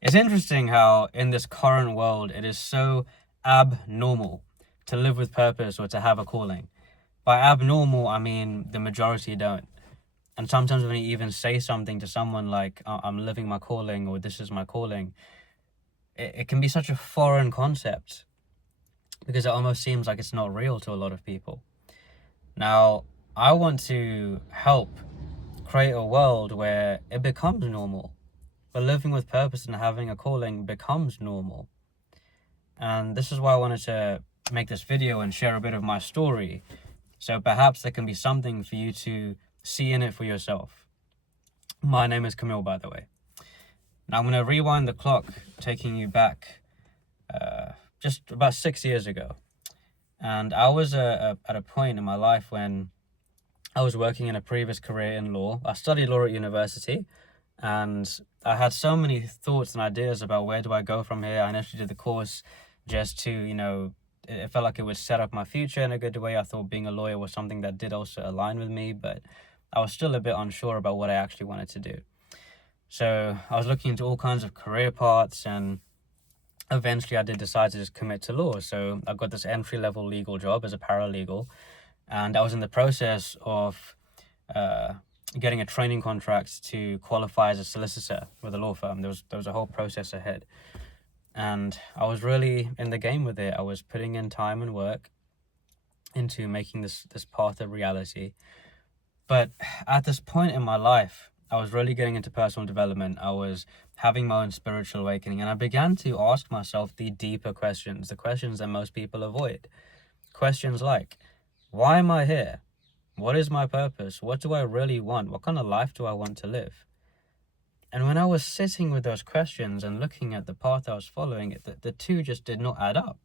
It's interesting how in this current world it is so abnormal to live with purpose or to have a calling. By abnormal, I mean the majority don't. And sometimes when you even say something to someone like, I'm living my calling or this is my calling, it can be such a foreign concept because it almost seems like it's not real to a lot of people. Now, I want to help create a world where it becomes normal, where living with purpose and having a calling becomes normal. And this is why I wanted to make this video and share a bit of my story. So perhaps there can be something for you to see in it for yourself. My name is Kamil, by the way. Now I'm going to rewind the clock, taking you back just about 6 years ago. And I was at a point in my life when I was working in a previous career in law. I studied law at university, and I had so many thoughts and ideas about where do I go from here. I initially did the course just to, it felt like it would set up my future in a good way. I thought being a lawyer was something that did also align with me, but I was still a bit unsure about what I actually wanted to do. So I was looking into all kinds of career paths, and eventually I did decide to just commit to law. So I got this entry-level legal job as a paralegal, and I was in the process of getting a training contract to qualify as a solicitor with a law firm. There was a whole process ahead, and I was really in the game with it. I was putting in time and work into making this path a reality. But at this point in my life, I was really getting into personal development. I was having my own spiritual awakening, and I began to ask myself the deeper questions, the questions that most people avoid. Questions like, why am I here? What is my purpose? What do I really want? What kind of life do I want to live? And when I was sitting with those questions and looking at the path I was following, the two just did not add up.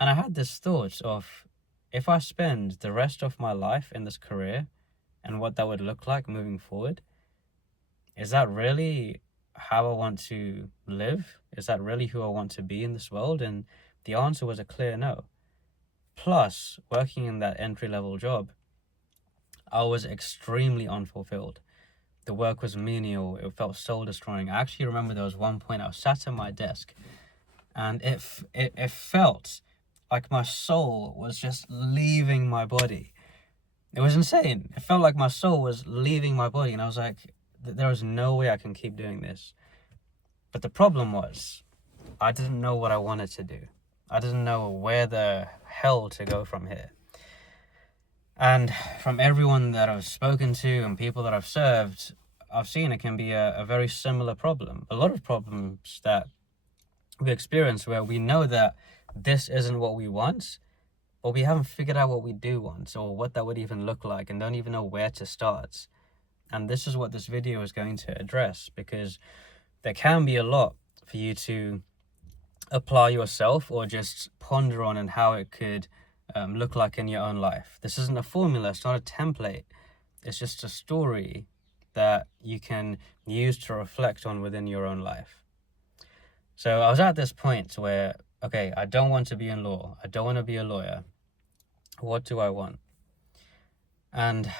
And I had this thought of, if I spend the rest of my life in this career and what that would look like moving forward, is that really how I want to live? Is that really who I want to be in this world? And the answer was a clear no. Plus, working in that entry-level job, I was extremely unfulfilled. The work was menial. It felt soul-destroying. I actually remember there was one point I was sat at my desk, and it felt like my soul was just leaving my body. It was insane. It felt like my soul was leaving my body, and I was like, there is no way I can keep doing this. But the problem was, I didn't know what I wanted to do. I didn't know where the hell to go from here. And from everyone that I've spoken to and people that I've served, I've seen it can be a very similar problem. A lot of problems that we experience where we know that this isn't what we want, but we haven't figured out what we do want or what that would even look like and don't even know where to start. And this is what this video is going to address, because there can be a lot for you to apply yourself or just ponder on and how it could look like in your own life. This isn't a formula, it's not a template. It's just a story that you can use to reflect on within your own life. So I was at this point where, okay, I don't want to be in law. I don't want to be a lawyer. What do I want? And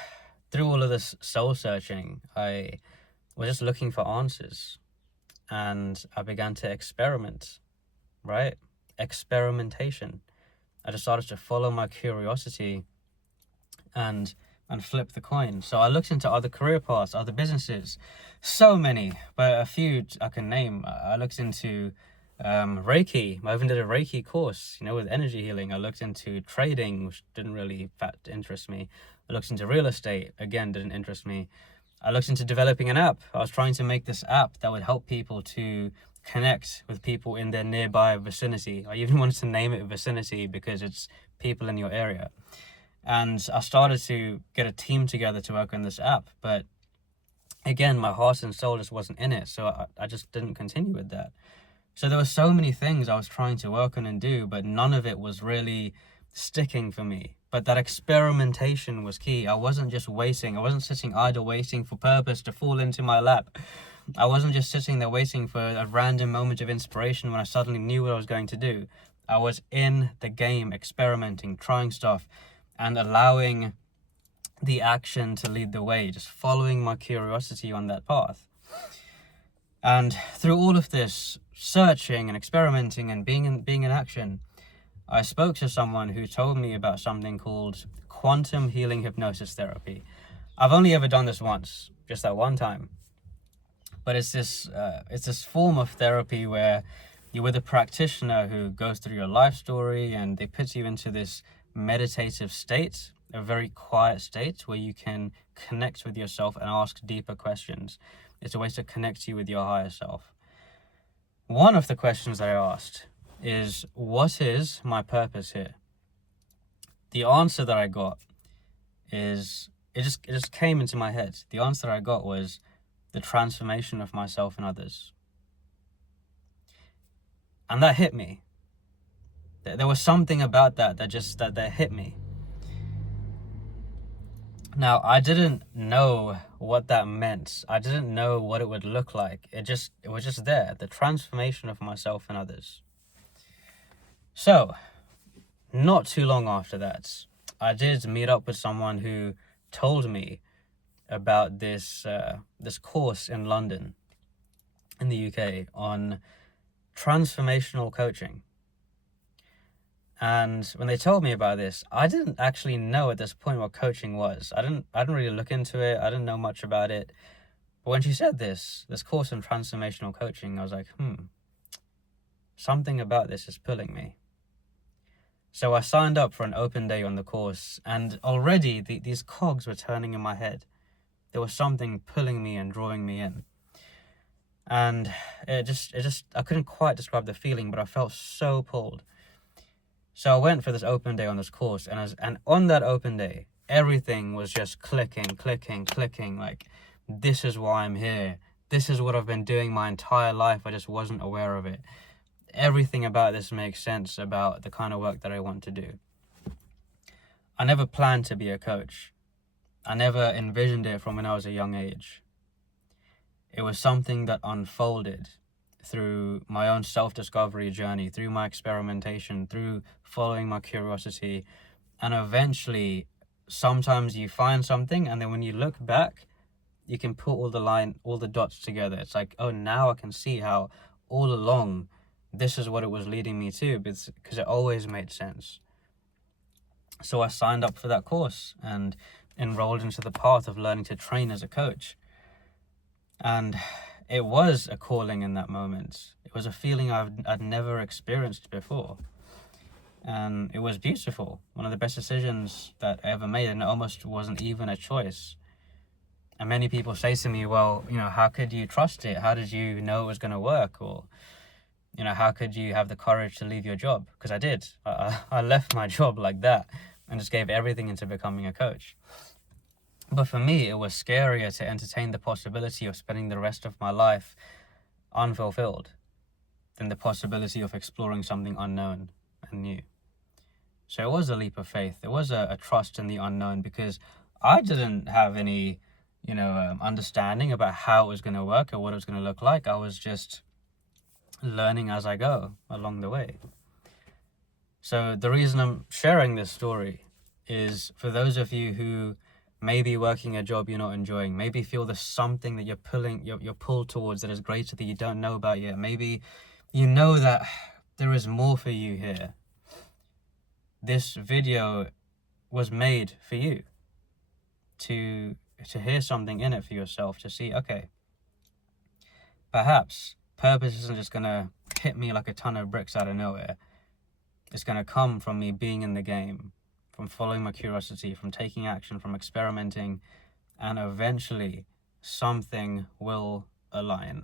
through all of this soul searching, I was just looking for answers. And I began to experiment, right? Experimentation. I decided to follow my curiosity and flip the coin. So I looked into other career paths, other businesses, so many, but a few I can name. I looked into Reiki. I even did a Reiki course, with energy healing. I looked into trading, which didn't really interest me. I looked into real estate, again, didn't interest me. I looked into developing an app. I was trying to make this app that would help people to connect with people in their nearby vicinity. I even wanted to name it vicinity because it's people in your area. And I started to get a team together to work on this app. But again, my heart and soul just wasn't in it. So I just didn't continue with that. So there were so many things I was trying to work on and do, but none of it was really sticking for me. But that experimentation was key. I wasn't just waiting. I wasn't sitting idle waiting for purpose to fall into my lap. I wasn't just sitting there waiting for a random moment of inspiration when I suddenly knew what I was going to do. I was in the game, experimenting, trying stuff, and allowing the action to lead the way, just following my curiosity on that path. And through all of this searching and experimenting and being in action, I spoke to someone who told me about something called quantum healing hypnosis therapy. I've only ever done this once, just that one time. But it's this form of therapy where you're with a practitioner who goes through your life story, and they put you into this meditative state, a very quiet state where you can connect with yourself and ask deeper questions. It's a way to connect you with your higher self. One of the questions that I asked is, what is my purpose here? The answer that I got is, it just came into my head. The answer I got was the transformation of myself and others. And that hit me. There was something about that hit me. Now, I didn't know what that meant. I didn't know what it would look like. It was just there, the transformation of myself and others. So, not too long after that, I did meet up with someone who told me about this course in London, in the UK, on transformational coaching. And when they told me about this, I didn't actually know at this point what coaching was. I didn't really look into it. I didn't know much about it. But when she said this course in transformational coaching, I was like, something about this is pulling me. So I signed up for an open day on the course, and already these cogs were turning in my head. There was something pulling me and drawing me in. And it just I couldn't quite describe the feeling, but I felt so pulled. So I went for this open day on this course, and on that open day, everything was just clicking, like, this is why I'm here. This is what I've been doing my entire life. I just wasn't aware of it. Everything about this makes sense about the kind of work that I want to do. I never planned to be a coach. I never envisioned it from when I was a young age. It was something that unfolded through my own self-discovery journey, through my experimentation, through following my curiosity. And eventually, sometimes you find something, and then when you look back, you can put all the dots together. It's like, oh, now I can see how all along this is what it was leading me to, because it always made sense. So I signed up for that course and enrolled into the path of learning to train as a coach. And it was a calling in that moment. It was a feeling I'd never experienced before. And it was beautiful. One of the best decisions that I ever made, and it almost wasn't even a choice. And many people say to me, well, how could you trust it? How did you know it was going to work? Or, how could you have the courage to leave your job? Because I did. I left my job like that and just gave everything into becoming a coach. But for me, it was scarier to entertain the possibility of spending the rest of my life unfulfilled than the possibility of exploring something unknown and new. So it was a leap of faith. It was a trust in the unknown, because I didn't have any, understanding about how it was going to work or what it was going to look like. I was just learning as I go along the way. So the reason I'm sharing this story is for those of you who maybe working a job you're not enjoying, maybe feel there's something that you're pulled towards that is greater that you don't know about yet. Maybe you know that there is more for you here. This video was made for you to hear something in it for yourself, to see, okay, perhaps purpose isn't just gonna hit me like a ton of bricks out of nowhere. It's gonna come from me being in the game, from following my curiosity, from taking action, from experimenting, and eventually something will align.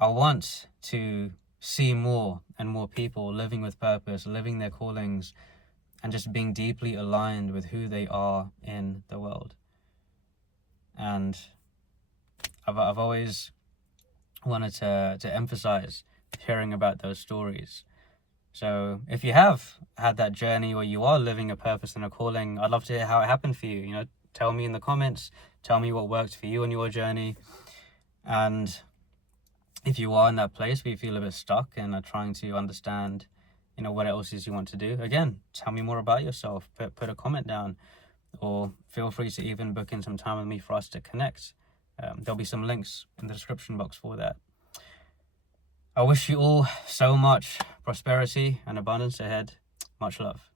I want to see more and more people living with purpose, living their callings, and just being deeply aligned with who they are in the world. And I've always wanted to emphasize hearing about those stories. So if you have had that journey, or you are living a purpose and a calling, I'd love to hear how it happened for you. Tell me in the comments, tell me what worked for you on your journey. And if you are in that place where you feel a bit stuck and are trying to understand, what else is you want to do, again, tell me more about yourself. Put a comment down, or feel free to even book in some time with me for us to connect There'll be some links in the description box for that. I wish you all so much prosperity and abundance ahead. Much love.